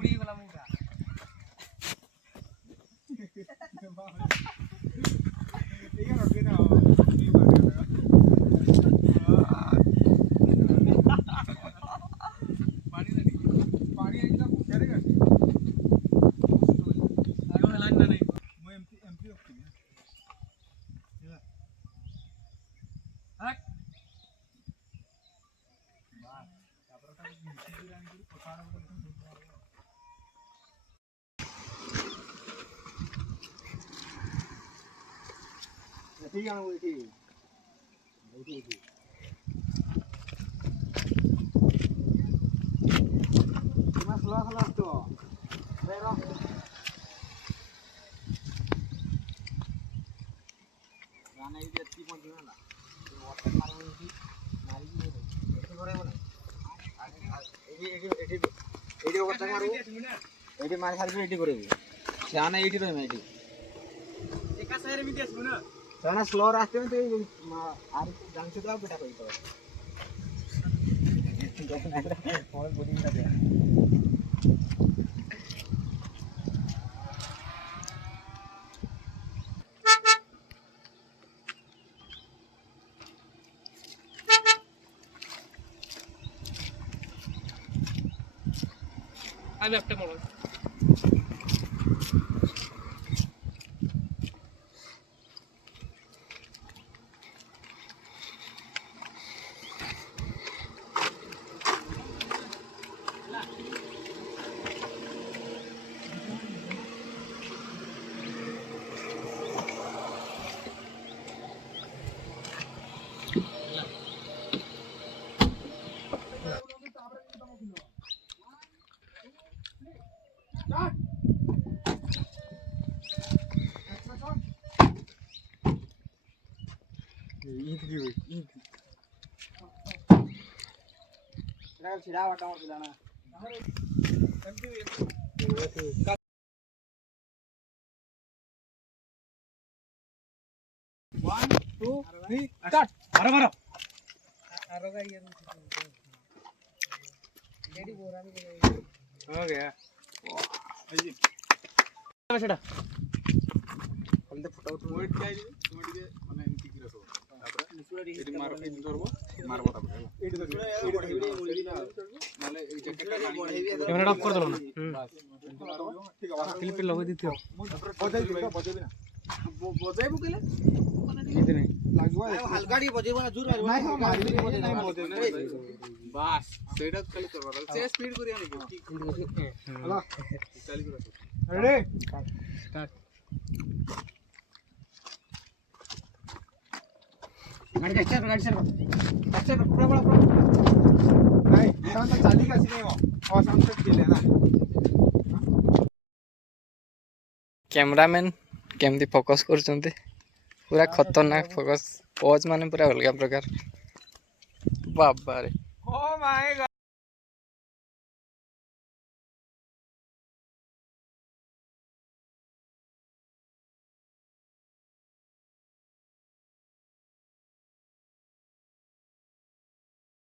उड़ी गला मुका ये रखे ना पानी नहीं पानी इतना भूखे रे कर आगे लाइन ना नहीं मैं एमपी रखती है हट वाह तापर का मिट्टी रान की पकाना बोलते ठीक है ना वो ठीक mas lah tuh pero गाना ये अच्छी पहुंच गया ना वाटर मारो ये मारी ये ऐसे करे बोला एडी वाटर मारो एडी मार सारी एडी करे गाना एडी रहे मैं एडी एका शहर में देस ना गाना स्लो रास्ते में तो आर जान से तो बेटा कोई तो और बोलिंग कर दिया আমি একটা বলো ईद की हुई ईद रहा छिड़ा वाटा मत लाना वन टू थ्री स्टार्ट मारो मारो आरोगा ये रेडी बोरा में हो गया अजी सेटा हमने फटाओ तो वेट क्या है तुम्हारे के माने एंटी की रखो तापर एडी मारो एडी धरबो मारबो तापर एडी धरबो एडी मुड़ी ना माने ए जैकेट का कैमरा ऑफ कर दलो ना ठीक है क्लिप पे लगा देते हो बजाई भी ना बजाई बुकेले इधर नहीं लागवा हल्का डी बजेबो ना जोर मारबो नहीं बजे नहीं बस सेटा खाली करबा से स्पीड करिया नहीं हला चालू करो रेडी स्टार्ट गाड़ी चल पूरा नहीं शांत चाली का नहीं हो और शांत खेले ना कैमरामैन केमती फोकस करचंती पूरा खतरनाक फोकस पोज माने पूरा अलग प्रकार बाबा रे ओ माय गॉड